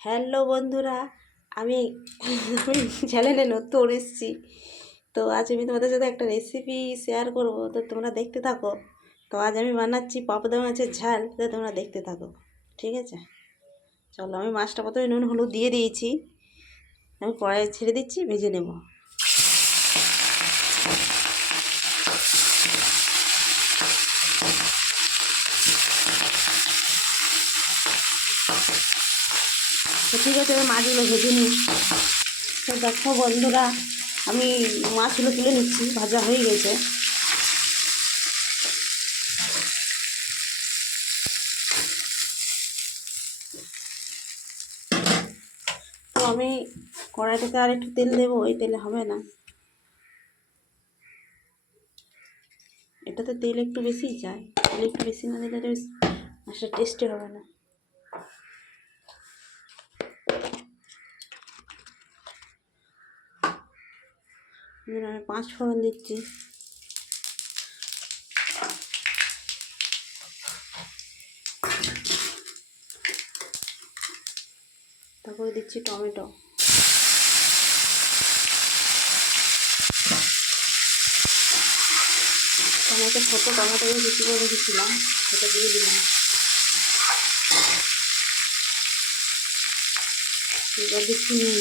হ্যালো বন্ধুরা, আমি আমি চ্যানেলে নতুন এসেছি। তো আজ আমি তোমাদের সাথে একটা রেসিপি শেয়ার করব, তো তোমরা দেখতে থাকো। তো আজ আমি বানাচ্ছি পাবদা মাছের ঝাল, তো তোমরা দেখতে থাকো, ঠিক আছে? চলো, আমি মাছটা প্রথমে নুন হলুদ দিয়ে দিয়েছি, আমি কড়াইয়ে ছেড়ে দিচ্ছি, ভেজে নেব। তো ঠিক আছে, আমি মাছগুলো ভেজে নিই। তো দেখো বন্ধুরা, আমি মাছগুলো তুলে নিচ্ছি, ভাজা হয়ে গেছে। তো আমি কড়াইটাতে আর একটু তেল দেবো, ওই তেলে হবে না, এটাতে তেল একটু বেশিই চাই। তেল একটু বেশি না দিলে বেশ মাছটা টেস্টি হবে না। আমি 5 ফোড়ন দিচ্ছি, তারপরে দিচ্ছি টমেটো, ছোটো টমেটো বেশি করে রেখেছিলাম, সেটা দিয়ে দিলাম। এবার দিচ্ছি নুন,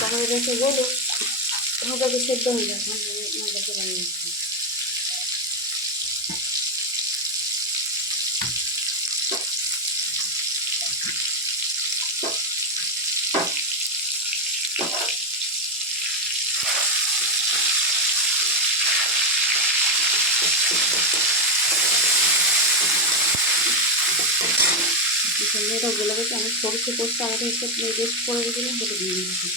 টমেটো দেখে বলো টমেটোকে সেদ্ধ হয়ে যাবে, মাছটাকে বানিয়ে নিচ্ছি। টমেটো গলে গেছে, আমি সরষে পোস্ত আগে একটু রেস্ট করে রেখেছিলাম, সেটা দিয়ে দিচ্ছি।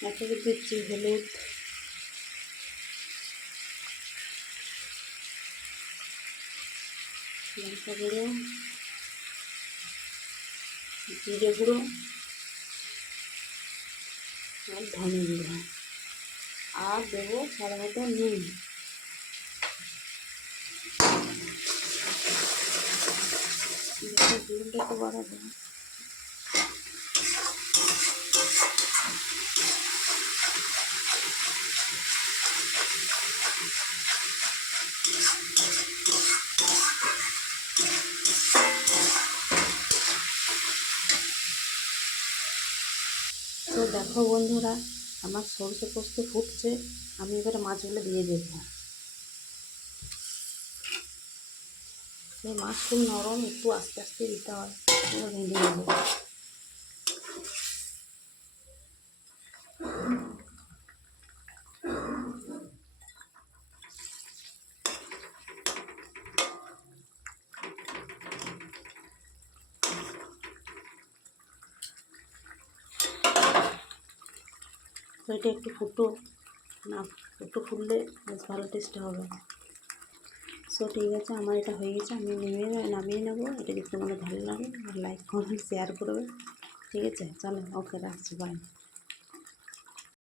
তারপরে দিচ্ছি হলুদ, লঙ্কা গুঁড়ো, জিরে গুঁড়ো আর ধনে গুঁড়ো, আর দেবো স্বাদ মতো নুন। নুনটা একটু বাড়াবো। তো দেখো বন্ধুরা, আমার সরষে পোস্ত ফুটছে, আমি এবারে মাছগুলো দিয়ে দেবো। এই মাছ খুব নরম, একটু আস্তে আস্তে দিতে হয়, এবার ভেঙে দেবো। তো এটা একটু না একটু ফুললে বেশ ভালো টেস্ট হবে। সো ঠিক আছে, আমার এটা হয়ে গেছে, আমি নামিয়ে নেবো। এটা দেখতে মনে ভালো লাগে, আর লাইক করবে, শেয়ার করবে, ঠিক আছে? চলো, ওকে, রাখছি, বাই।